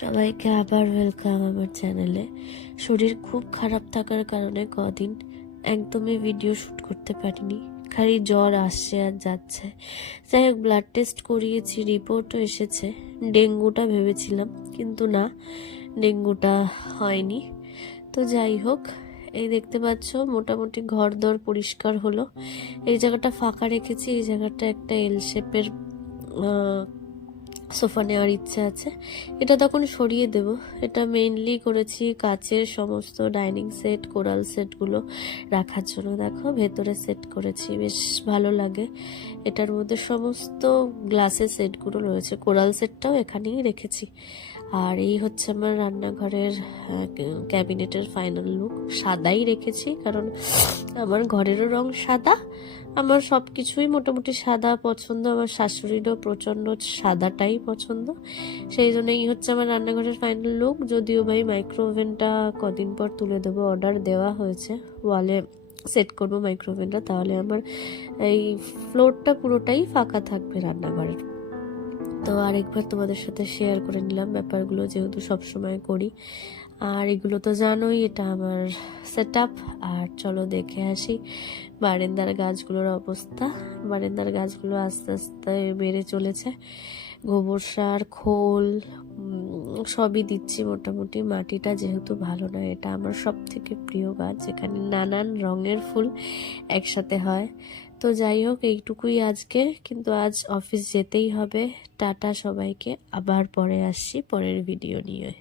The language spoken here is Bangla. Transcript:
সবাইকে আবার ওয়েলকাম আমার চ্যানেলে শরীর খুব খারাপ থাকার কারণে কদিন একদমই ভিডিও শ্যুট করতে পারিনি। খালি জ্বর আসছে আর যাচ্ছে। যাই হোক ব্লাড টেস্ট করিয়েছি রিপোর্টও এসেছে। ডেঙ্গুটা ভেবেছিলাম, কিন্তু না, ডেঙ্গুটা হয়নি। তো যাই হোক, এই দেখতে পাচ্ছ, মোটামুটি ঘর দর পরিষ্কার হলো। এই জায়গাটা ফাঁকা রেখেছি, এই জায়গাটা একটা এল শেপের সোফা নেওয়ার ইচ্ছে আছে। এটা তখন সরিয়ে দেব। এটা মেইনলি করেছি কাচের সমস্ত ডাইনিং সেট কোরাল সেটগুলো রাখার জন্য। দেখো ভেতরে সেট করেছি, বেশ ভালো লাগে। এটার মধ্যে সমস্ত গ্লাসের সেটগুলো রয়েছে, কোরাল সেটটাও এখানেই রেখেছি। আর এই হচ্ছে আমার রান্নাঘরের ক্যাবিনেটের ফাইনাল লুক সাদাই রেখেছি, কারণ আমার ঘরেরও রং সাদা। আমার সব কিছুই মোটামুটি সাদা পছন্দ, আমার শাশুড়িরও প্রচণ্ড সাদাটাই পছন্দ। সেই জন্য এই হচ্ছে আমার রান্নাঘরের ফাইনাল লুক যদিও ভাই মাইক্রো ওভেনটা কদিন পর তুলে দেবো অর্ডার দেওয়া হয়েছে। ওয়ালে সেট করব মাইক্রোওভেনটা তাহলে আমার এই ফ্লোরটা পুরোটাই ফাঁকা থাকবে রান্নাঘরের। তো আরেকবার তোমাদের সাথে শেয়ার করে নিলাম, ব্যাপারগুলো যেহেতু সব সময় করি। আর এগুলো তো জানোই, এটা আমার সেট আর চলো দেখে আসি বারেন্দার গাছগুলোর অবস্থা। বারেন্দার গাছগুলো আস্তে আস্তে বেড়ে চলেছে। গোবর সার, খোল সবই দিচ্ছি মোটামুটি। মাটিটা যেহেতু ভালো নয় এটা আমার সব থেকে প্রিয় গাছ। যেখানে নানান রঙের ফুল একসাথে হয়। তো যাই হোক, এইটুকুই আজকে। কিন্তু আজ অফিস যেতেই হবে। টাটা সবাইকে। আবার পরে আসছি পরের ভিডিও নিয়ে।